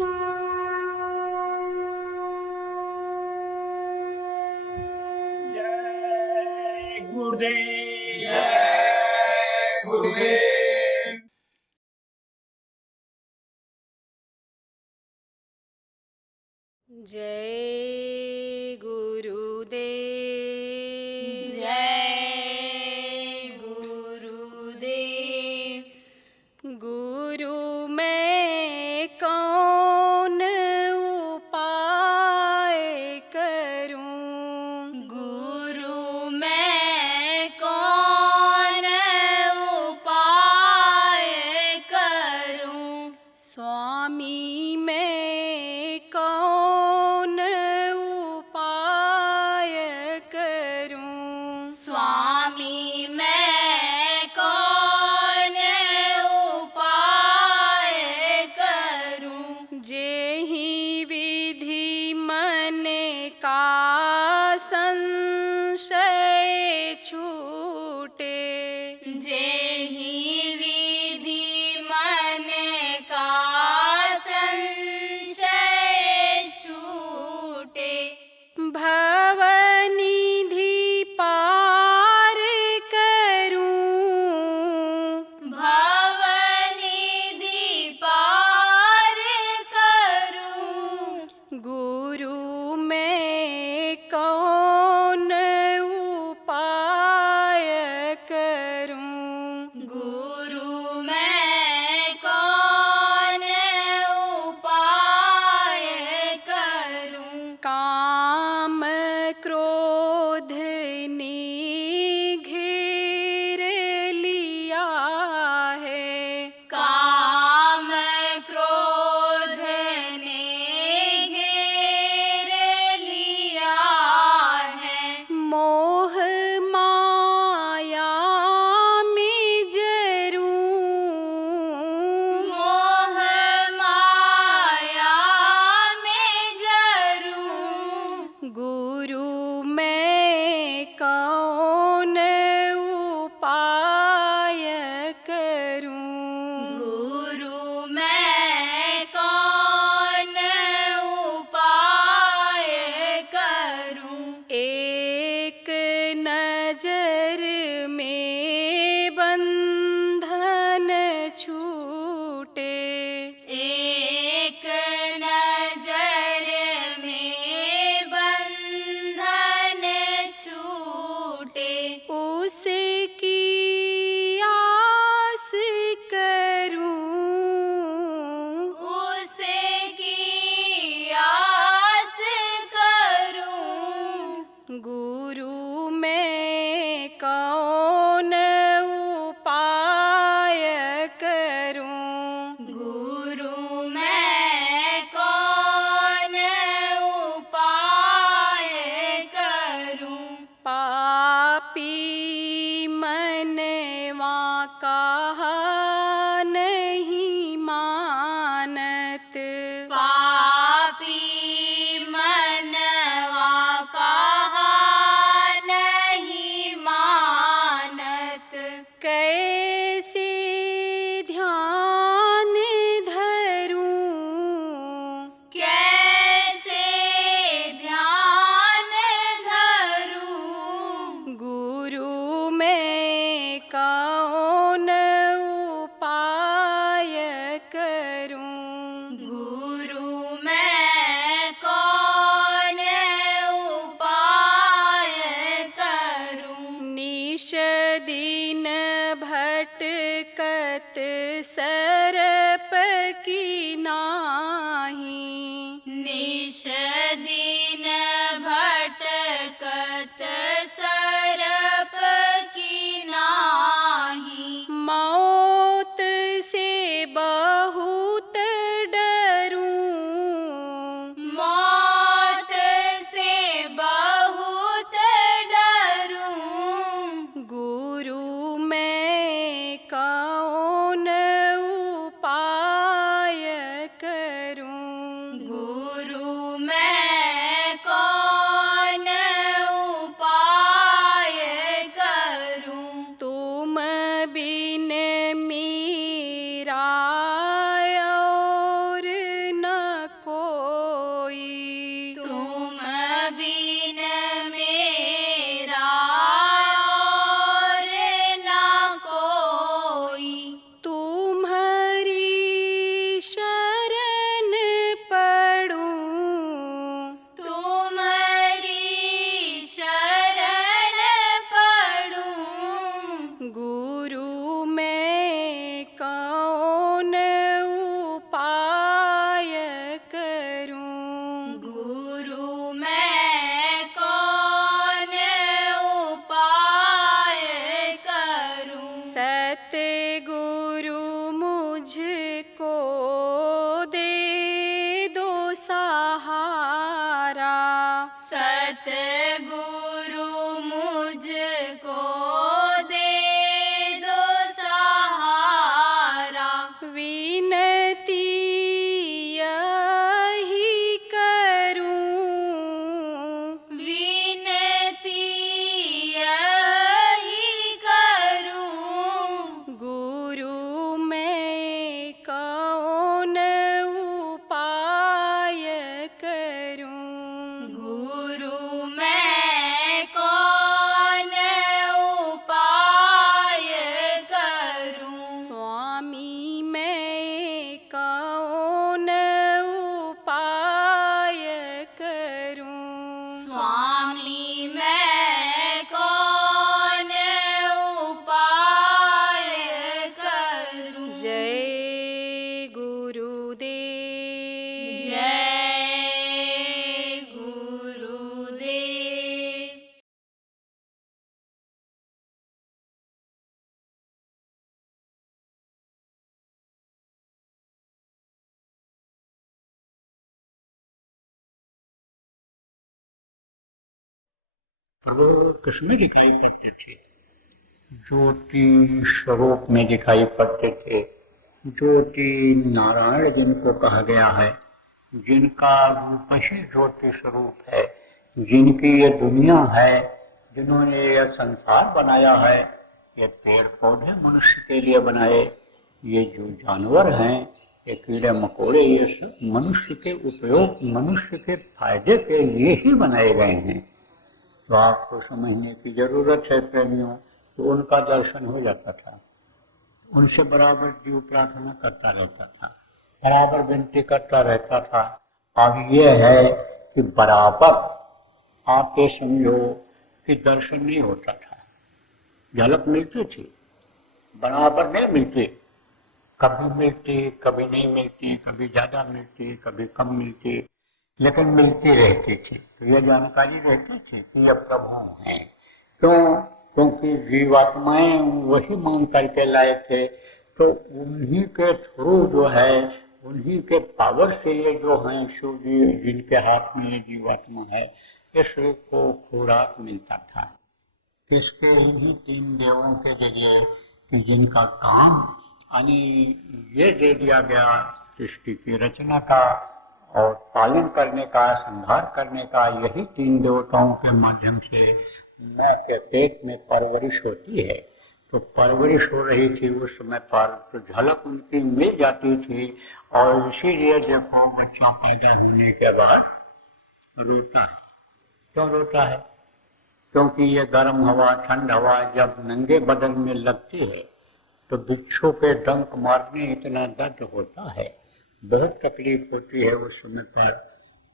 जय गुरुदेव। जय गुरुदेव। जय गुरुदेव। जय गुरुदेव। गुरु मैं कौन उपाय करूं, गुरु मैं कौन उपाय करूं, स्वामी मैं कौन उपाय करूं, स्वामी मैं कौन उपाय करूं, जेहि विधि मन का संशय छूटे, जेहि विधि मन का संशय छूटे, भवनिधि पार करूं, भवनिधि पार करूं, गुरु मैं कौन उपाय करूं, गुरु मैं कौन उपाय करूं, काम क्रोध ने घेर लिया है, काम क्रोध ने घेर लिया है, मोह माया में जरूं, मोह माया में जरूं, गुरु मैं कौन उपाय करूं, गुरु मैं कौन उपाय करूं, एक नजर में बंधन छूटे, एक नजर में बंधन छूटे, उसकी आस करूं, उसकी आस करूं, गुरु मैं कौन उपाय करूं, गुरु मैं कौन उपाय करूं, पापी मनवा कहा नहीं मानत, पापी मनवा कहा नहीं मानत, कैसे ध्यान धरूं, कैसे ध्यान धरूं, गुरु मैं कौन उपाय करूं, गुरु मैं कौन उपाय करूं, निश दिन भटकत सरप की नाही, निश दिन भटकत सरप की नाही, मौत से बहुत डरूं, मौत से बहुत डरूं, गुरु मैं कौन उपाय करूं, गुरु मैं कौन उपाय करूं, तुम बिन मेरा और न पर वो किसमें दिखाई पड़ते थे? ज्योति स्वरूप में दिखाई पड़ते थे। ज्योति नारायण जिनको कहा गया है, जिनका रूप ही ज्योति स्वरूप है, जिनकी ये दुनिया है, जिन्होंने ये संसार बनाया है, ये पेड़ पौधे मनुष्य के लिए बनाए, ये जो जानवर हैं, ये कीड़े मकोड़े, ये सब मनुष्य के उपयोग, मनुष्य के फायदे के लिए ही बनाए गए हैं। तो आपको समझने की जरूरत है प्रेमियों, तो उनका दर्शन हो जाता था, उनसे बराबर जीव प्रार्थना करता रहता था, बराबर विनती करता रहता था। अब ये है कि बराबर आप ये समझो कि दर्शन नहीं होता था, झलक मिलती थी, बराबर नहीं मिलती, कभी मिलती कभी नहीं मिलती, कभी ज्यादा मिलती कभी कम मिलती, लेकिन मिलती रहती थी। तो यह जानकारी रहती थी कि यह प्रभु हैं। क्यों? क्योंकि जीवात्माएं वही मांग करके लाए थे, तो उन्हीं के थ्रू जो है, उन्हीं के पावर से ये जो हैं शिव जी, जिनके हाथ में ये जीवात्मा है, इसको खुराक मिलता था। किसके? इन्हीं तीन देवों के जरिए, कि जिनका काम यानी ये दे दिया गया सृष्टि की रचना का और पालन करने का, संहार करने का, यही तीन देवताओं के माध्यम से माँ के पेट में परवरिश होती है। तो परवरिश हो रही थी उस समय पर, तो झलक उनकी मिल जाती थी। और इसीलिए देखो बच्चा पैदा होने के बाद रोता है। क्यों रोता है? क्योंकि ये गर्म हवा, ठंड हवा जब नंगे बदन में लगती है तो बिच्छू के डंक मारने इतना दर्द होता है, बहुत तकलीफ होती है उस समय पर।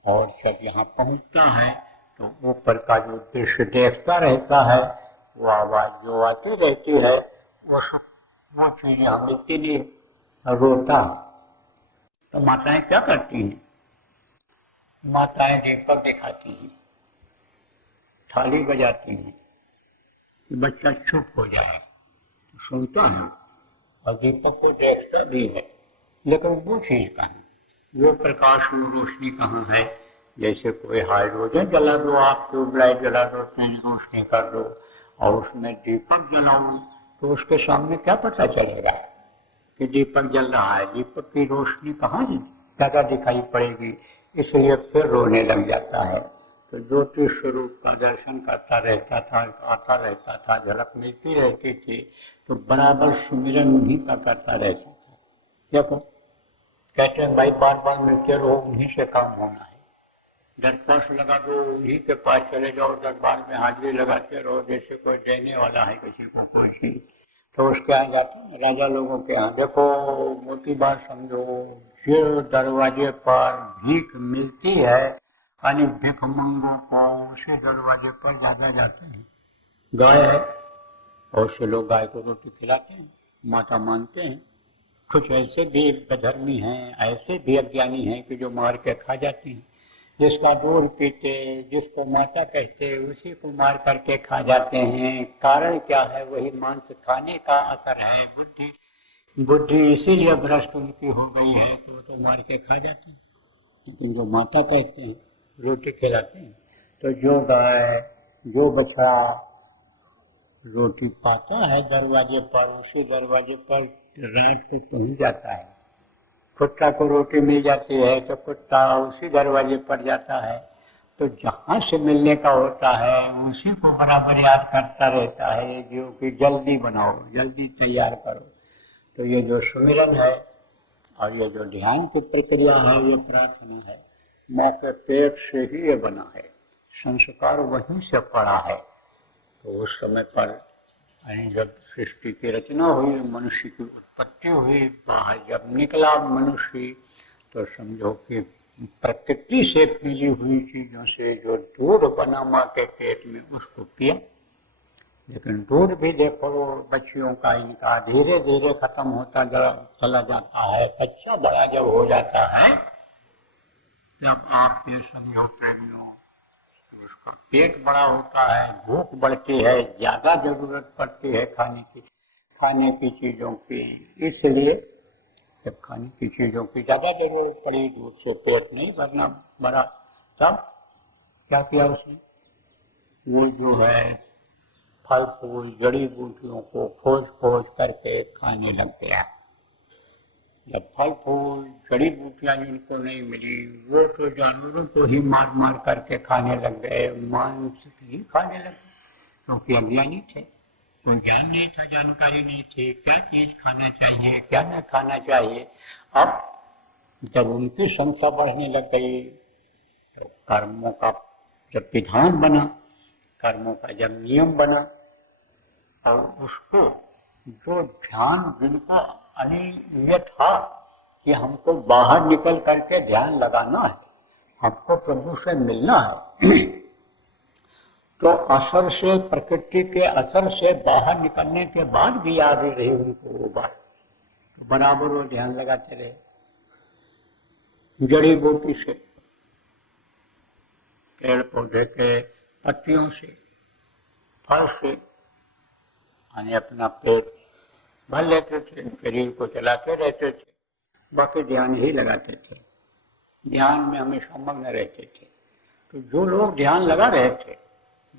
और जब यहाँ पहुँचता है तो ऊपर का जो दृश्य देखता रहता है, वो आवाज जो आती रहती है, वो चीज यहाँ मिलती नहीं, रोता। तो माताएं क्या करती हैं? माताएं दीपक दिखाती हैं, थाली बजाती हैं कि बच्चा चुप हो जाए, तो सुनता है और दीपक को देखता भी है, लेकिन वो चीज कहाँ, वो प्रकाश, वो रोशनी कहाँ है? जैसे कोई हाइड्रोजन जला दो, आप ट्यूबलाइट जला दो, तेज रोशनी कर दो और उसमें दीपक जलाओ, तो उसके सामने क्या पता चलेगा कि दीपक जल रहा है? दीपक की रोशनी कहाँ ज्यादा दिखाई पड़ेगी, इसलिए फिर रोने लग जाता है। तो ज्योति स्वरूप का दर्शन करता रहता था, आता रहता था, झलक मिलती रहती थी, तो बराबर सुमिरन उन्हीं का करता रहता था। देखो कहते हैं भाई बार बार मिलते रहो, उन्हीं से काम होना है। दरख्वास्त लगा दो, उन्हीं के पास चले जाओ, दरबार में हाजिरी लगाते रहो, जैसे कोई देने वाला है किसी को कोई चीज, तो उसके यहाँ जाते हैं राजा लोगों के यहाँ। देखो मोटी बात समझो, जो दरवाजे पर भीख मिलती है, यानी भिख मंगों को उसी दरवाजे पर ज्यादा जाते हैं। गाय है और उससे लोग गाय को रोटी खिलाते हैं, माता मानते हैं। कुछ ऐसे भी बेधर्मी हैं, ऐसे भी अज्ञानी हैं कि जो मार के खा जाते हैं। जिसका दूध पीते, जिसको माता कहते, उसी को मार करके खा जाते हैं। कारण क्या है? वही मांस खाने का असर है। बुद्धि इसीलिए भ्रष्ट उनकी हो गई है, तो मार के खा जाते हैं। लेकिन जो माता कहते हैं, रोटी खिलाते हैं, तो जो गाय, जो बछड़ा रोटी पाता है दरवाजे पर, उसी दरवाजे पर रात को पहुंच जाता है। कुत्ता को रोटी मिल जाती है तो कुत्ता उसी दरवाजे पर जाता है। तो जहाँ से मिलने का होता है उसी को बराबर याद करता रहता है, जो कि जल्दी बनाओ, जल्दी तैयार करो। तो ये जो सुमिरन है और ये जो ध्यान की प्रक्रिया है, ये प्रार्थना है, माँ के पेट से ही ये बना है, संस्कार वहीं से पड़ा है। तो उस समय पर जब सृष्टि की रचना हुई, मनुष्य की उत्पत्ति हुई, बाहर जब निकला मनुष्य, तो समझो कि प्रकृति से फैली हुई चीजों से जो दूध बना माँ के पेट में, उसको पिया। लेकिन दूध भी देखो बच्चियों का, इनका धीरे धीरे खत्म होता चला जाता है। बच्चा बड़ा जब हो जाता है, जब आप ये समझो प्रेमियों, उसका पेट बड़ा होता है, भूख बढ़ती है, ज्यादा जरूरत पड़ती है खाने की चीजों की। इसलिए जब खाने की चीजों की ज्यादा जरूरत पड़ी, दूध से पेट नहीं भरना बड़ा, तब क्या किया उसने? वो जो है फल फूल जड़ी बूटियों को खोज खोज करके खाने लग गया। जब फल फूल जड़ी बूटियां जिनको नहीं मिली वो तो जानवरों को ही मार मार करके खाने लग गए, मांस ही खाने लगे, क्योंकि अज्ञानी थे, कोई ज्ञान नहीं था, जानकारी नहीं थी क्या चीज खाना चाहिए क्या न खाना चाहिए। अब जब उनकी संख्या बढ़ने लग गई तो कर्मों का जब विधान बना, कर्मों का जब नियम बना, और उसको जो ध्यान जिनका ये था कि हमको बाहर निकल करके ध्यान लगाना है, हमको प्रभु से मिलना है, तो असर से, प्रकृति के असर से बाहर निकलने के बाद भी आ भी रही उनको वो बात, तो बराबर वो ध्यान लगाते रहे। जड़ी बूटी से, पेड़ पौधे के पत्तियों से, फल से यानी अपना पेट भर लेते थे, शरीर को चलाते रहते थे, बाकी ध्यान ही लगाते थे, ध्यान में हमेशा मग्न रहते थे। तो जो लोग ध्यान लगा रहे थे,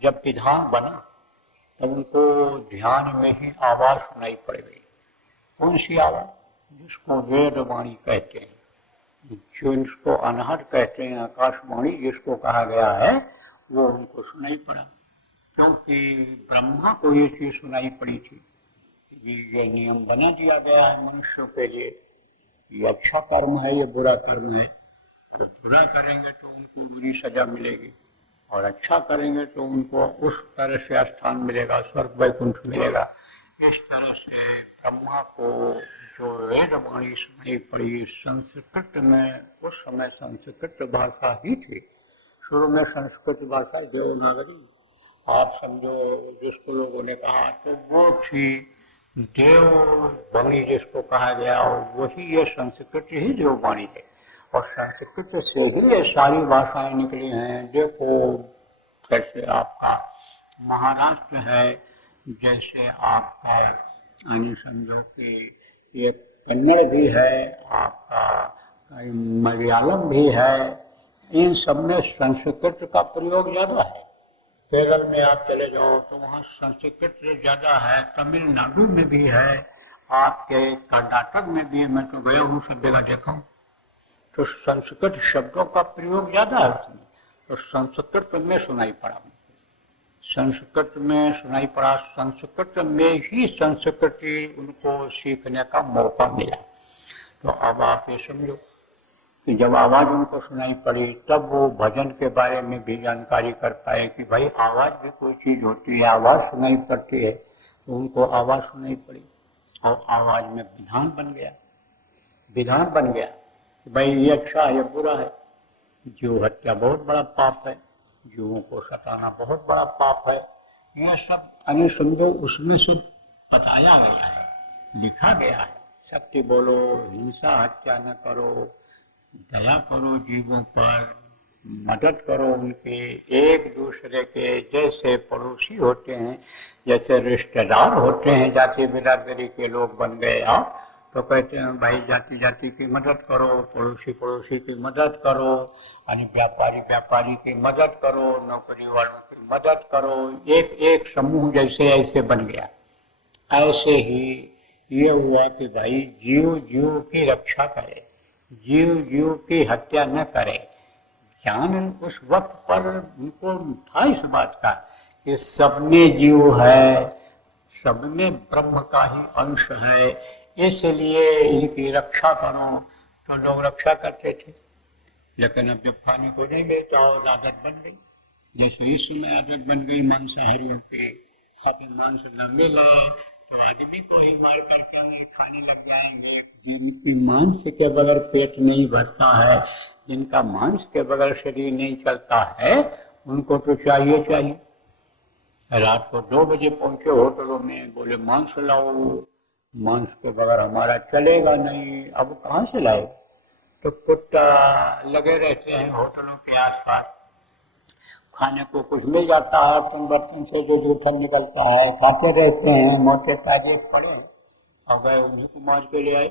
जब विधान बना तब उनको ध्यान में ही आवाज सुनाई पड़ गई। कौन सी आवाज? जिसको वेद वाणी कहते हैं, जो इसको अनहद कहते हैं, आकाशवाणी जिसको कहा गया है, वो उनको सुनाई पड़ा, क्योंकि ब्रह्मा को ये चीज सुनाई पड़ी थी कि ये नियम बना दिया गया है मनुष्यों के लिए, ये अच्छा कर्म है ये बुरा कर्म है, तो बुरा करेंगे तो उनको बुरी सजा मिलेगी, और अच्छा करेंगे तो उनको उस तरह से स्थान मिलेगा, स्वर्ग वैकुंठ मिलेगा। इस तरह से ब्रह्मा को जो वेद वाणी सुनाई पड़ी संस्कृत में, उस समय संस्कृत भाषा ही थी, शुरू में संस्कृत भाषा देवनागरी आप समझो, जिसको लोगों ने कहा तो वो थी देववाणी जिसको कहा गया, और वही ये संस्कृत ही देववाणी है, और संस्कृत से ही ये सारी भाषाएं निकली हैं। देखो जैसे आपका महाराष्ट्र है, जैसे आपका यानी समझो कि ये कन्नड़ भी है, आपका मलयालम भी है, इन सब में संस्कृत का प्रयोग ज्यादा है। केरल में आप चले जाओ तो वहाँ संस्कृत ज्यादा है, तमिलनाडु में भी है, आपके कर्नाटक में भी है, मैं तो गया हूँ सब जगह देखा हूँ, तो संस्कृत शब्दों का प्रयोग ज्यादा है उसमें, तो संस्कृत में सुनाई पड़ा, संस्कृत में सुनाई पड़ा, संस्कृत में ही संस्कृति उनको सीखने का मौका मिला। तो अब आप ये समझो कि जब आवाज उनको सुनाई पड़ी तब वो भजन के बारे में भी जानकारी कर पाए कि भाई आवाज भी कोई चीज होती है, आवाज सुनाई पड़ती है, तो उनको आवाज सुनाई पड़ी और आवाज में विधान बन गया, विधान बन गया कि भाई ये अच्छा है ये बुरा है, जीव हत्या बहुत बड़ा पाप है, जीवों को सताना बहुत बड़ा पाप है, यह सब अन्य समझो उसमें से बताया गया है, लिखा गया है। सत्य बोलो, हिंसा हत्या न करो, दया करो जीवों पर, मदद करो उनके, एक दूसरे के जैसे पड़ोसी होते हैं, जैसे रिश्तेदार होते हैं, जाति बिरादरी के लोग बन गए आप, तो कहते हैं भाई जाति जाति की मदद करो, पड़ोसी पड़ोसी की मदद करो, यानी व्यापारी व्यापारी की मदद करो, नौकरी वालों की मदद करो, एक एक समूह जैसे ऐसे बन गया। ऐसे ही ये हुआ कि भाई जीव जीव की रक्षा करे, जीव जीव की हत्या न करे। ज्ञान उस वक्त पर उनको था इस बात का कि सब में जीव है, सब में ब्रह्म का ही अंश है, इसलिए इनकी रक्षा करो, तो लोग रक्षा करते थे। लेकिन अब जब खाने को नहीं मिलता और आदत बन गई, जैसे इस समय आदत बन गई मांसाहारियों की, अब मांस न मिले तो आदमी को ही मार करके वे खाने लग जाएंगे। जिनकी मांस के बगैर पेट नहीं भरता है, जिनका मांस के बगैर शरीर नहीं चलता है, उनको तो चाहिए चाहिए। रात को 2 बजे पहुंचे होटलों में, बोले मांस लाओ, मांस के बगैर हमारा चलेगा नहीं। अब कहाँ से लाए? तो कुत्ता लगे रहते हैं होटलों के आसपास, खाने को कुछ मिल जाता है, बर्तन से जो जूठन निकलता है खाते रहते हैं, मोटे ताजे पड़े और गए उन्हीं को मार के ले आए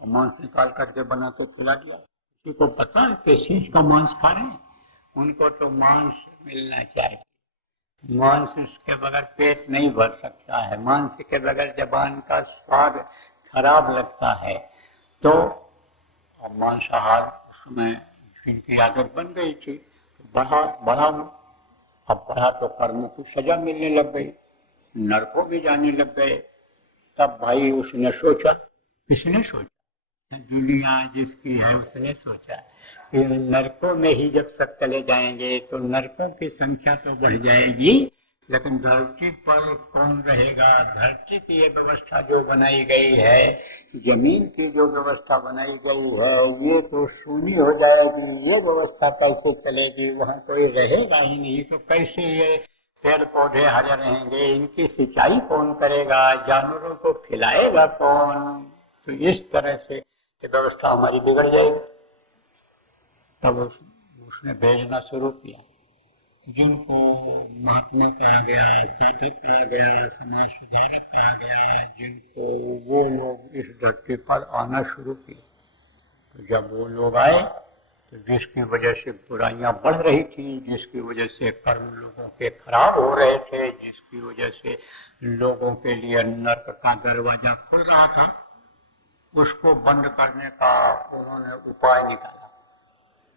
और मांस निकाल करके बना के खिला दिया। किसी को पता है किस चीज का मांस खा रहे हैं? उनको तो मांस मिलना चाहिए, मांस के बगैर पेट नहीं भर सकता है, मांस के बगैर जबान का स्वाद खराब लगता है। तो मांसाहार उसमें जिनकी आदत बन गई थी बढ़ा बढ़ा, अब बढ़ा तो कर्मों की सजा मिलने लग गई, नरकों में जाने लग गए। तब भाई उसने सोचा, किसने सोचा? दुनिया जिसकी है उसने सोचा कि नरकों में ही जब सब चले जाएंगे तो नरकों की संख्या तो बढ़ जाएगी, लेकिन धरती पर कौन रहेगा? धरती की ये व्यवस्था जो बनाई गई है, जमीन की जो व्यवस्था बनाई गई है, ये तो शून्य हो जाएगी। ये व्यवस्था कैसे चलेगी? वहाँ कोई रहेगा ही नहीं, तो कैसे ये पेड़ पौधे हरे रहेंगे? इनकी सिंचाई कौन करेगा? जानवरों को खिलाएगा कौन? तो इस तरह से ये व्यवस्था हमारी बिगड़ जाएगी। तब उसने भेजना शुरू किया, जिनको महात्मा कहा गया, साधक कहा गया, समाज सुधारक कहा गया, जिनको वो लोग इस धरती पर आना शुरू किए। तो जब वो लोग आए तो जिसकी वजह से बुराइयां बढ़ रही थी, जिसकी वजह से कर्म लोगों के खराब हो रहे थे, जिसकी वजह से लोगों के लिए नरक का दरवाजा खुल रहा था, उसको बंद करने का उन्होंने उपाय निकाला।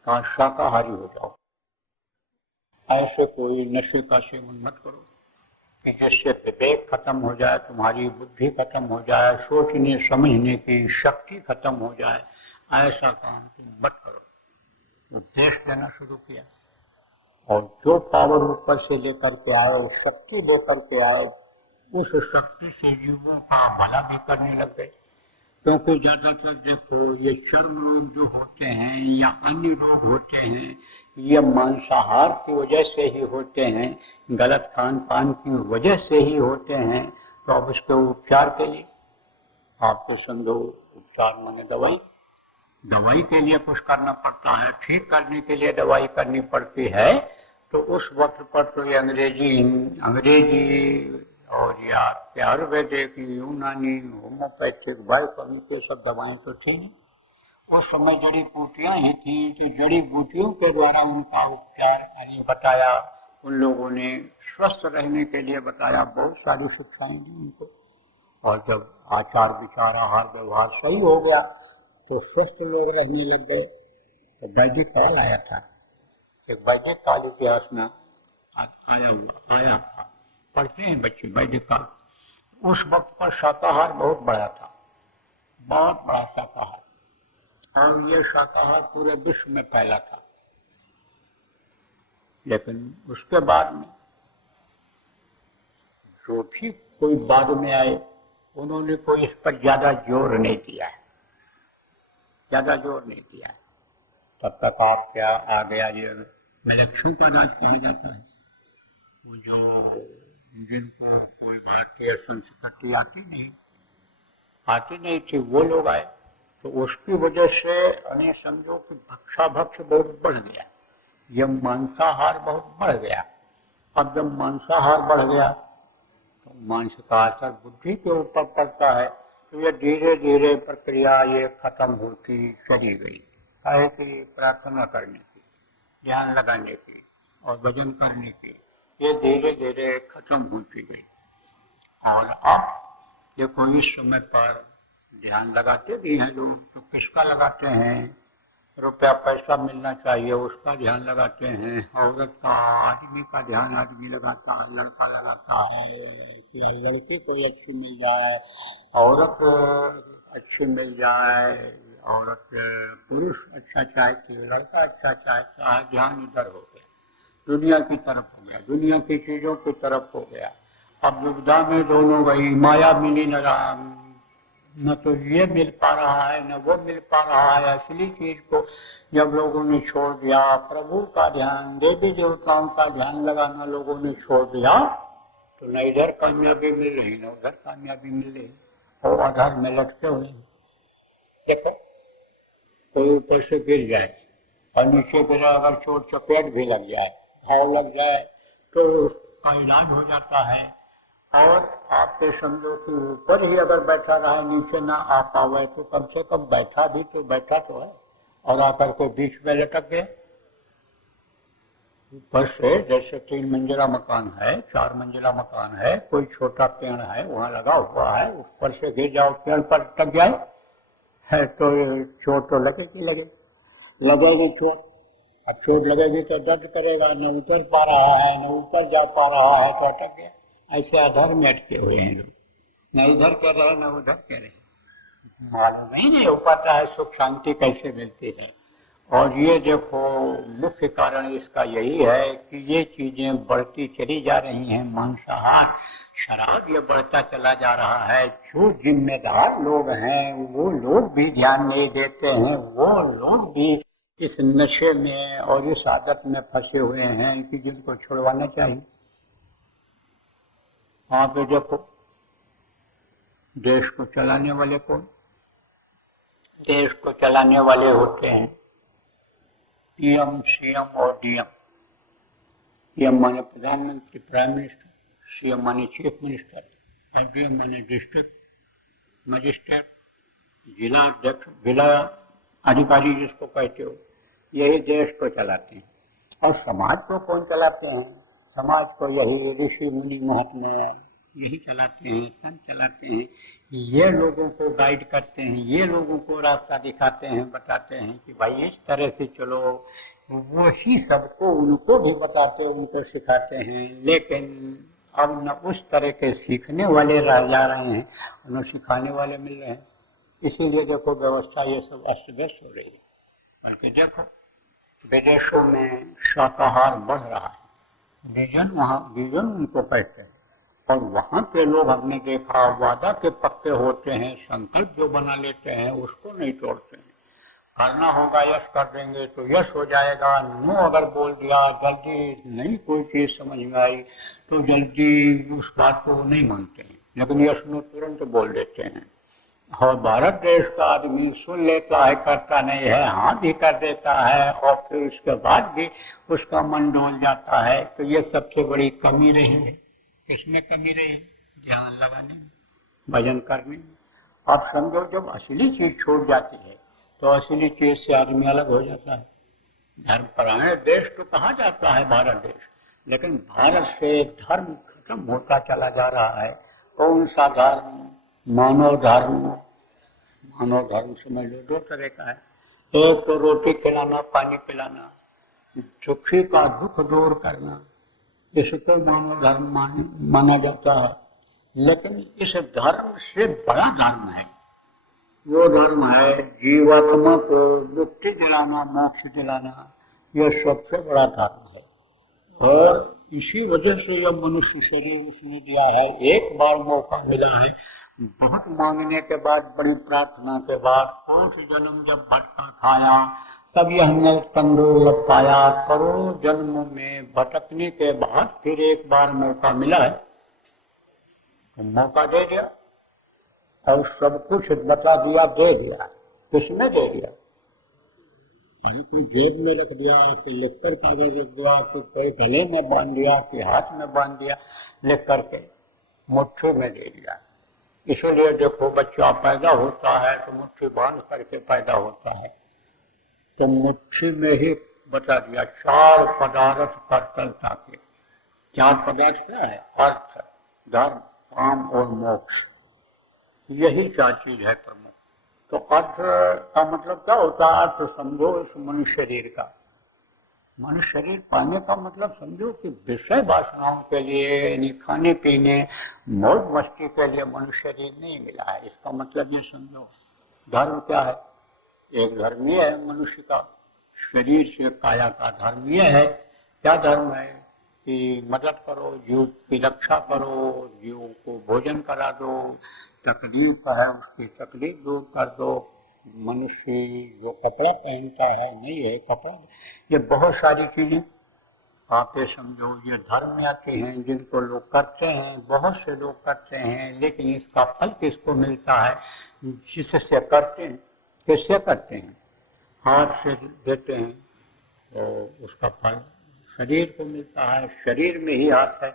कहा शाकाहारी हो जाओ, ऐसे कोई नशे का सेवन मत करो कि जिससे विवेक खत्म हो जाए, तुम्हारी बुद्धि खत्म हो जाए, सोचने समझने की शक्ति खत्म हो जाए, ऐसा काम तुम मत करो। उपदेश देना शुरू किया, और जो पावर ऊपर से लेकर के आए, शक्ति लेकर के आए, उस शक्ति से जीवों का भला भी करने लग गए। क्योंकि ज्यादातर देखो ये चर्म रोग जो होते हैं या अन्य रोग होते हैं, ये मांसाहार की वजह से ही होते हैं, गलत खान पान की वजह से ही होते हैं। तो अब इसके उपचार के लिए आपको समझो, उपचार माने दवाई, दवाई के लिए कुछ करना पड़ता है, ठीक करने के लिए दवाई करनी पड़ती है। तो उस वक्त पर तो ये अंग्रेजी और या आयुर्वेदिक, यूनानी, होम्योपैथिक, बायोकेमिक, ये सब दवाएं तो थी नहीं। उस समय जड़ी बूटियां ही थी, तो जड़ी बूटियों के द्वारा उनका उपचार यानी बताया। उन लोगों ने स्वस्थ रहने के लिए बताया, बहुत सारी शिक्षाएं दी उनको। और जब आचार विचार आहार व्यवहार सही हो गया तो स्वस्थ लोग रहने लग गए। तो वैदिक काल आया था, एक वैदिक काल इतिहास में आया था, पढ़ते हैं बच्चे वैदिक काल। उस वक्त पर शाकाहार बहुत बड़ा था, बहुत बड़ा शाकाहार, और ये शाकाहार पूरे विश्व में फैला था। लेकिन उसके बाद में जो भी कोई बाद में आए, उन्होंने कोई इस पर ज्यादा जोर नहीं दिया है, ज्यादा जोर नहीं दिया है। तब तक आप क्या आ गया ये विलक्षण का राज कहा जाता है, वो जो जिनको कोई भारतीय संस्कृति आती नहीं थी, वो लोग आए। तो उसकी वजह से यानी समझो कि भक्षाभक्ष बहुत बढ़ गया, ये मांसाहार बहुत बढ़ गया। अब जब मांसाहार बढ़ गया तो मांस का असर बुद्धि के ऊपर पड़ता है, तो ये धीरे धीरे प्रक्रिया ये खत्म होती चली गई। काहे की? प्रार्थना करने की, ध्यान लगाने की और भजन करने की, ये धीरे धीरे खत्म होती गई। और अब देखो इस समय पर ध्यान लगाते भी हैं लोग, तो किसका लगाते हैं? रुपया पैसा मिलना चाहिए उसका ध्यान लगाते हैं, औरत का, आदमी का ध्यान आदमी लगाता है, लड़का लगाता है कि लड़की कोई अच्छी मिल जाए, औरत अच्छी मिल जाए, औरत पुरुष अच्छा चाहती है, लड़का अच्छा चाहता है, ध्यान इधर हो गया, दुनिया की तरफ हो गया, दुनिया की चीजों की तरफ हो गया। अब विविधा में दोनों गई, माया मिली न तो ये मिल पा रहा है न वो मिल पा रहा है। असली चीज को जब लोगों ने छोड़ दिया, प्रभु का ध्यान, देवी देवताओं का ध्यान लगाना लोगों ने छोड़ दिया, तो न इधर कामयाबी मिल रही न उधर कामयाबी मिल रही, और आधार में लटके हुए। देखो कोई ऊपर से गिर जाए और नीचे गिरा, अगर चोट चपेट भी लग जाए, घाव लग जाए, तो उसका इलाज हो जाता है। और आपके समझो कि ऊपर ही अगर बैठा रहा, नीचे ना आ पावे, तो कम से कम बैठा तो है, और आकर के बीच में लटक गए, ऊपर से जैसे 3 मंजिला मकान है, 4 मंजिला मकान है, कोई छोटा पेड़ है वहां लगा हुआ है, ऊपर से गिर जाओ, पेड़ पर टक जाए है तो चोट तो लगेगी चोट। अब चोट लगेगी तो दर्द करेगा, न उतर पा रहा है न ऊपर जा पा रहा है तो अटक गया। ऐसे अधर में अटके हुए हैं लोग, न इधर कह रहे न उधर कह रहे, मालूम ही नहीं हो पाता है सुख शांति कैसे मिलती है। और ये देखो मुख्य कारण इसका यही है कि ये चीजें बढ़ती चली जा रही हैं, मांसाहार शराब ये बढ़ता चला जा रहा है। जो जिम्मेदार लोग हैं वो लोग भी ध्यान नहीं देते हैं, वो लोग भी इस नशे में और इस आदत में फंसे हुए हैं कि जिनको छुड़वाना चाहिए। वहां पे देखो देश को चलाने वाले कौन? देश को चलाने वाले होते हैं पीएम, सीएम और डीएम। पीएम माने प्रधानमंत्री, प्राइम मिनिस्टर, सीएम माने चीफ मिनिस्टर और डीएम माने डिस्ट्रिक्ट मजिस्ट्रेट, जिला अध्यक्ष, जिला अधिकारी जिसको कहते हो, यही देश को चलाते हैं। और समाज को कौन चलाते हैं? समाज को यही ऋषि मुनि महात्मा यही चलाते हैं, संत चलाते हैं। ये लोगों को गाइड करते हैं, ये लोगों को रास्ता दिखाते हैं, बताते हैं कि भाई इस तरह से चलो। वो ही सबको उनको भी बताते, उनको सिखाते हैं। लेकिन अब न उस तरह के सीखने वाले रह जा रहे हैं, उन्हें सिखाने वाले मिल रहे हैं। इसीलिए देखो व्यवस्था ये सब अस्त व्यस्त हो रही है। बल्कि देखो विदेशों में शाकाहार बढ़ रहा है, विजन उनको कहते हैं। और वहाँ के लोग हमने देखा वादा के पक्के होते हैं, संकल्प जो बना लेते हैं उसको नहीं तोड़ते हैं। करना होगा यश कर देंगे तो यश हो जाएगा, नो अगर बोल दिया, जल्दी नहीं कोई चीज समझ में आई तो जल्दी उस बात को नहीं मानते हैं, लेकिन यश नो तुरंत बोल देते हैं। और भारत देश का आदमी सुन लेता है, करता नहीं है, हाँ भी कर देता है और फिर उसके बाद भी उसका मन डोल जाता है। तो ये सबसे बड़ी कमी रही है। किसमें कमी रही? ध्यान लगाने में, भजन करने में। आप समझो जब असली चीज छूट जाती है तो असली चीज से आदमी अलग हो जाता है। धर्मपरायण देश तो कहा जाता है भारत देश, लेकिन भारत से धर्म खत्म होता चला जा रहा है। कौन सा धर्म? मानव धर्म। मानव धर्म समझ लो 2 तरह का है। एक तो रोटी खिलाना, पानी पिलाना, दुखी का दुख दूर करना, इसको मानव धर्म माना जाता है। लेकिन इस धर्म से बड़ा धर्म है, वो धर्म है जीवात्मा को मुक्ति दिलाना, मोक्ष दिलाना। यह सबसे बड़ा धर्म है। और इसी वजह से यह मनुष्य शरीर उसने दिया है। एक बार मौका मिला है, बहुत मांगने के बाद, बड़ी प्रार्थना के बाद, 8 जन्म जब भटका खाया तब यह नल तंदूर पाया। करोड़ों जन्मों में भटकने के बाद फिर एक बार मौका मिला है, तो मौका दे दिया और सब कुछ बता दिया, दे दिया। किसने दे दिया? अरे कोई जेब में रख दिया कि लिख कर कागज रख दिया, कि कोई गले में बांध दिया, कि हाथ में बांध दिया, लिख करके मुट्ठी में दे दिया। इसलिए देखो बच्चा पैदा होता है तो मुट्ठी बांध करके पैदा होता है, तो मुट्ठी में ही बता दिया 4 पदार्थ कर्तव्यता के। 4 पदार्थ क्या है? अर्थ, धर्म, काम और मोक्ष। यही 4 चीज है प्रमुख। तो अर्थ का मतलब क्या होता है? अर्थ समझो इस मनुष्य शरीर का। मनुष्य शरीर पाने का मतलब समझो कि विषय वासनाओं के लिए, खाने पीने, मौज मस्ती के लिए मनुष्य शरीर नहीं मिला है। इसका मतलब ये समझो। धर्म क्या है? एक धर्म ये है मनुष्य का, शरीर से काया का धर्म ये है। क्या धर्म है? कि मदद करो, जीव की रक्षा करो, जीव को भोजन करा दो, तकलीफ है उसकी तकलीफ दूर कर दो। मनुष्य जो कपड़ा पहनता है, नहीं है कपड़ा, ये बहुत सारी चीजें आप ये समझो ये धर्म में आती हैं, जिनको लोग करते हैं, बहुत से लोग करते हैं। लेकिन इसका फल किसको मिलता है? जिससे करते हैं। किससे करते हैं? हाथ से देते हैं तो उसका फल शरीर को मिलता है। शरीर में ही हाथ है,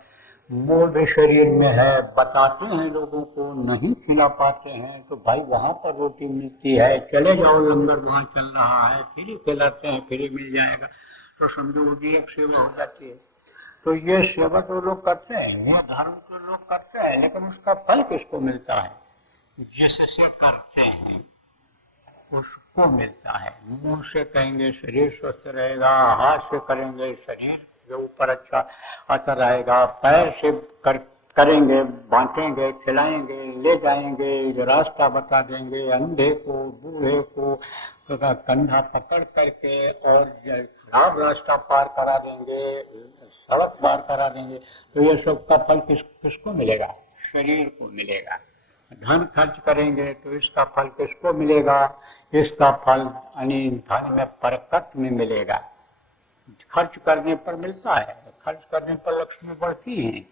मोह भी शरीर में है। बताते हैं लोगों को, नहीं खिला पाते हैं तो भाई वहाँ पर रोटी मिलती है, चले जाओ लंगर वहाँ चल रहा है, फ्री खिलाते हैं, फ्री मिल जाएगा। तो समझो वो भी एक सेवा हो जाती है। तो ये सेवा तो लोग करते हैं, ये धर्म तो लोग करते हैं, लेकिन उसका फल किसको मिलता है? जिससे करते हैं उसको मिलता है। मुंह से कहेंगे शरीर स्वस्थ रहेगा, हाथ से करेंगे शरीर के ऊपर अच्छा रहेगा, पैर से करेंगे, बांटेंगे, खिलाएंगे, ले जाएंगे, रास्ता बता देंगे, अंधे को बूढ़े को कंधा पकड़ करके और खराब रास्ता पार करा देंगे, सड़क पार करा देंगे। तो ये सब का फल किसको मिलेगा? शरीर को मिलेगा। धन खर्च करेंगे तो इसका फल किसको मिलेगा? इसका फल धन में परकट में मिलेगा। खर्च करने पर मिलता है, खर्च करने पर लक्ष्मी बढ़ती है,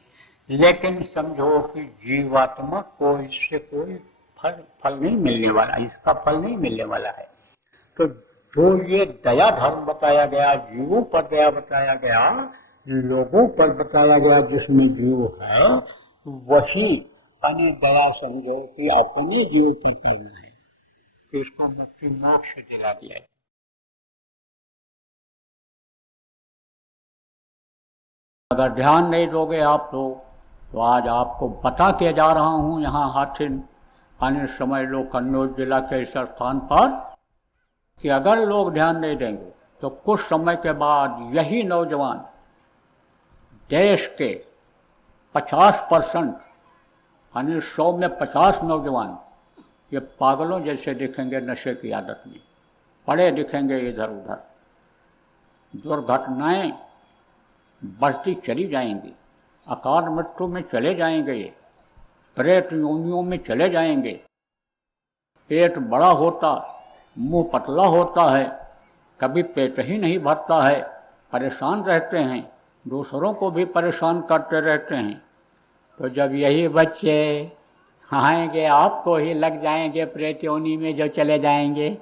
लेकिन समझो कि जीवात्मा को इससे कोई फल नहीं मिलने वाला, इसका फल नहीं मिलने वाला है। तो जो ये दया धर्म बताया गया, जीवों पर दया बताया गया, लोगों पर बताया गया, जिसमें जीव है वही दया समझो कि अपने जीव पर करना है, कि इसको मुक्ति मोक्ष दिला दिया है। अगर ध्यान नहीं दोगे आप लोग तो आज आपको बता के जा रहा हूँ यहाँ हाथिन आने समझ लो कन्नौज जिला के इस स्थान पर, कि अगर लोग ध्यान नहीं देंगे तो कुछ समय के बाद यही नौजवान देश के 50% यानी 100 में 50 नौजवान ये पागलों जैसे दिखेंगे, नशे की आदत में पड़े दिखेंगे इधर उधर। दुर्घटनाएं बढ़ती चली जाएंगी, अकाल मृत्यु में चले जाएंगे, ये प्रेत योनियों में चले जाएंगे। पेट बड़ा होता, मुंह पतला होता है, कभी पेट ही नहीं भरता है, परेशान रहते हैं, दूसरों को भी परेशान करते रहते हैं। तो जब यही बच्चे आएंगे आपको ही लग जाएंगे प्रेत योनि में जो चले जाएंगे,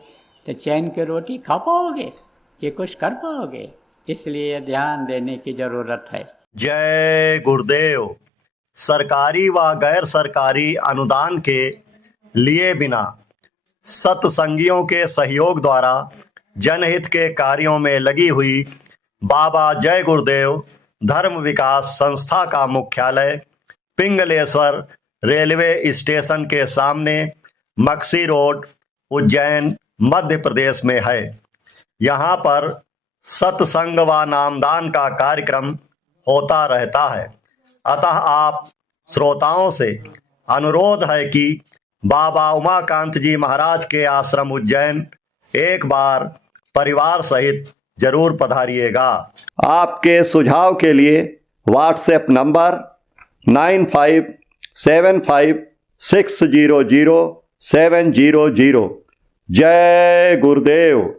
तो चैन की रोटी खा पाओगे कि कुछ कर पाओगे? इसलिए ध्यान देने की जरूरत है। जय गुरुदेव। सरकारी व गैर सरकारी अनुदान के लिए बिना सत्संगियों के सहयोग द्वारा जनहित के कार्यों में लगी हुई बाबा जय गुरुदेव धर्म विकास संस्था का मुख्यालय पिंगलेश्वर रेलवे स्टेशन के सामने मक्सी रोड, उज्जैन, मध्य प्रदेश में है। यहाँ पर सत्संग व नामदान का कार्यक्रम होता रहता है। अतः आप श्रोताओं से अनुरोध है कि बाबा उमाकांत जी महाराज के आश्रम उज्जैन एक बार परिवार सहित जरूर पधारिएगा। आपके सुझाव के लिए व्हाट्सएप नंबर 9575600700। जय गुरुदेव।